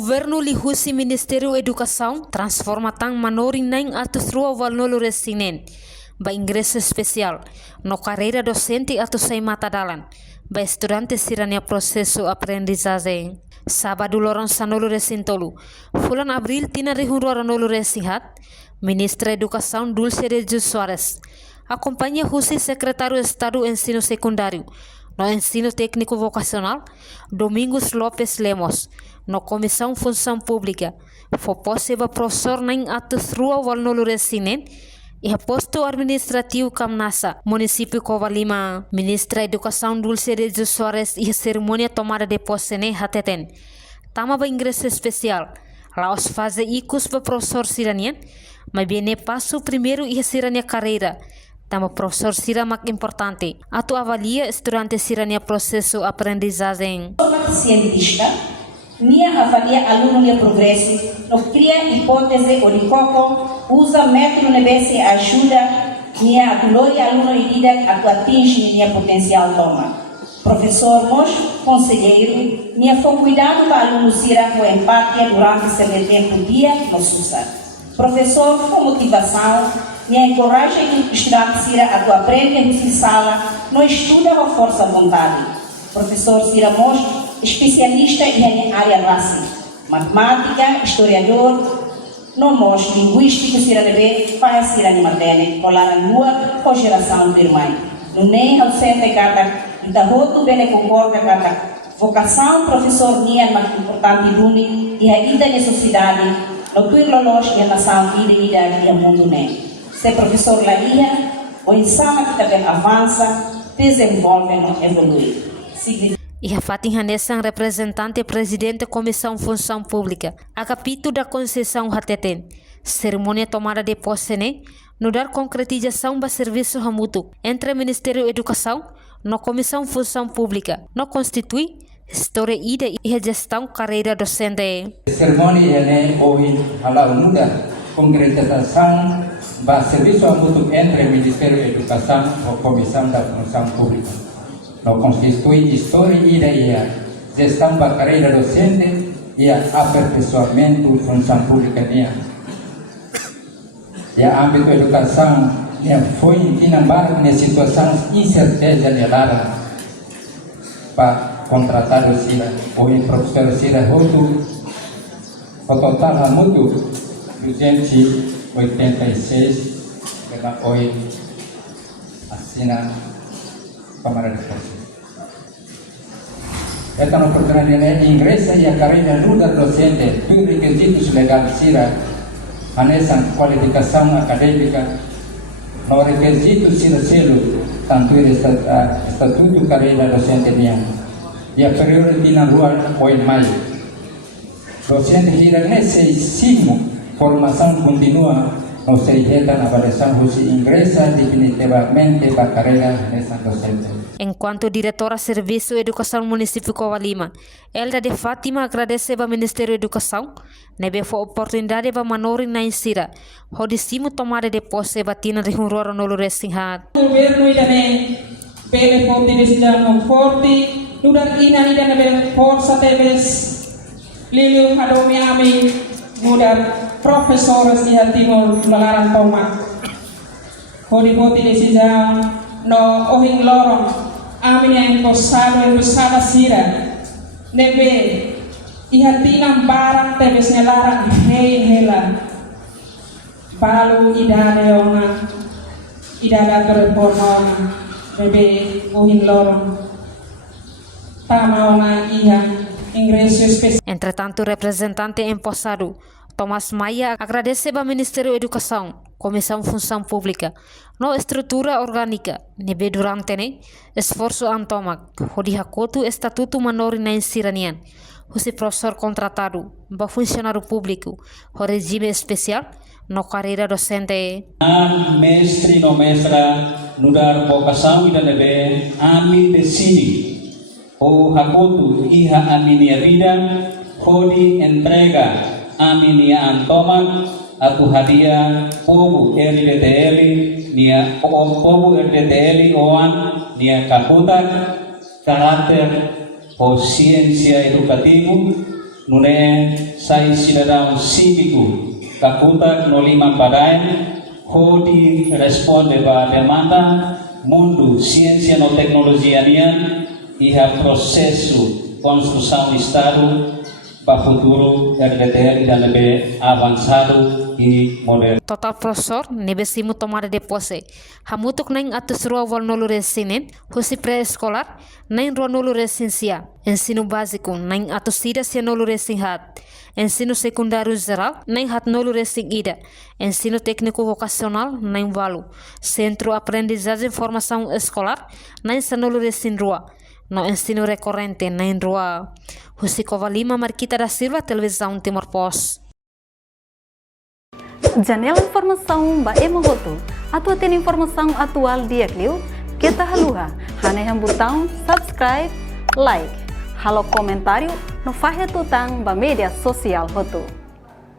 Governo lihusi Ministério Educação transforma tang manoring naing atus rua walnolo resinen ba ingresso especial no carreira docente atus sai matadalan ba estudante sirania processo aprendizagem. Sábado lorong sanolo resintolu fulan abril tina rihunruara nolo resinhat Ministra Educação Dulce de Jesus Soares acompanha Husi Secretário de Estado Ensino Secundário no Ensino Técnico Vocacional Domingos Lopes Lemos no Comissão Função Pública foi possível professor nem atus rua walnolo resinen e posto administrativo Kamnasa, município Covalima. Ministra Educação Dulce de Jesus Soares e cerimônia tomada de posse ne hateten. Tama ba ingresso especial. Laos fase icus ba professor siranian, mas bene passo primeiro e sirania carreira. Tama professor sira mak importante. Atu avalia estudante sirania processo aprendizagem. Cientista, nia avalia aluno nia progresso, no cria hipótese oricoco, usa método nebesse ajuda nia glória aluno irida a atingir nia potencial toma. Professor Mos, conselheiro, nia foi cuidado para aluno sira com empatia durante seu tempo dia no SUSA. Professor com motivação, nia encoraja o estudante sira a aprender em sala, não estuda com força vontade. Professor Sira Mos, especialista em área raça, matemática, historiador, nomos linguístico Sira Debe, faz Sira Nimatene, colar a lua com geração de irmã. No nem ao centro cada da roto bene concorda cada vocação professor nia mais importante duni e a ida na sociedade, no tuirlolos e a nação ida e a mundo nem. Se professor lá ia, o ensino que também avança, desenvolve e evolui. E a Fatin Hanessan, representante presidente da Comissão Função Pública, a capítulo da Conceição Hateten, cerimônia tomada de posse no dar concretização do serviço mútuo entre o Ministério da Educação e a Comissão Função Pública, no constitui história ida e a gestão carreira docente. Cerimônia é hoje a muda concretização do serviço mútuo entre o Ministério da Educação e a Comissão da Função Pública. No constitui história e a gestão da carreira docente e a aperfeiçoamento da função pública. E a âmbito da educação foi embarcado na situação incerteza de lara para contratar o Sira, o professor Sira Roto, o total a mútuo 286, pela hoje assina Câmara de Força. Esta oportunidade ingressa e a carreira luta docente, dos requisitos legais Sira, anexam qualificação acadêmica, no requisito Sira selo, tanto o estatuto carreira docente e a prioridade na rua ou em maio. Docente Sira necessita formação contínua. No serjeta na avaliação se ingressa definitivamente para a carreira nessa docente. Enquanto diretora de Serviço de Educação Município Covalima, Elda de Fátima agradece ao Ministério da Educação, nebe foi oportunidade para manori na insira, hodissimo tomada de posse batina de hunrora no resinhat. O governo idane pele forte decisão forte, nudar ina idane pele força teves, liliu hadomi ami mudar professores di Timur Melaran Tomak. Hodipoti decisão no ohing lorong amin yang posado bersama sira nebe ihatinam barang tebes nelara hei hela balu idade ona idada terporona nebe ohing lorong tamaona iya ingresso especial. Entretanto, representante empossado Thomas Maia agradece ao Ministério da Educação, Comissão Função Pública, no estrutura orgânica, nebe durante esforço antomak, hodi hakotu estatuto manori na insiranian, husi professor contratado, ba funcionário público, o regime especial, no carreira docente. Mestre no mestra, nudar vocação e da nebe, ami decidi, o hakotu iha aminia vida, hodi entrega, aminia antoman aku hadiah pobu RDTL nia pobu RDTL oan nia kaputak karakter o ciencia educativo nune sai cidadão cívico kakutak no lima padai hodi responde ba demanda mundo ciência no tecnologia nian iha processo construção de estado para futuro RDTR dan lebih avançado e moderno. Total professor nebesimu tomada depois hamutuk naing atus rua wal nolu resinen husi pré-escolar naing rua nolu resensia ensino básico naing atus sida sia nolu resin hat ensino secundário geral naing hat nolu resin ida ensino técnico vocacional naing valu centro aprendizagem formação escolar naing sanolu resin rua no ensino recorrente naing rua husi Cova Lima Marquita da Silva televisão Timor Post. Janela informação ba emogoto. Atua tem informação atual dia kliu. Kita haluha. Hane yang botão subscribe, like. Halo comentário no fahe tutang ba media sosial hotu.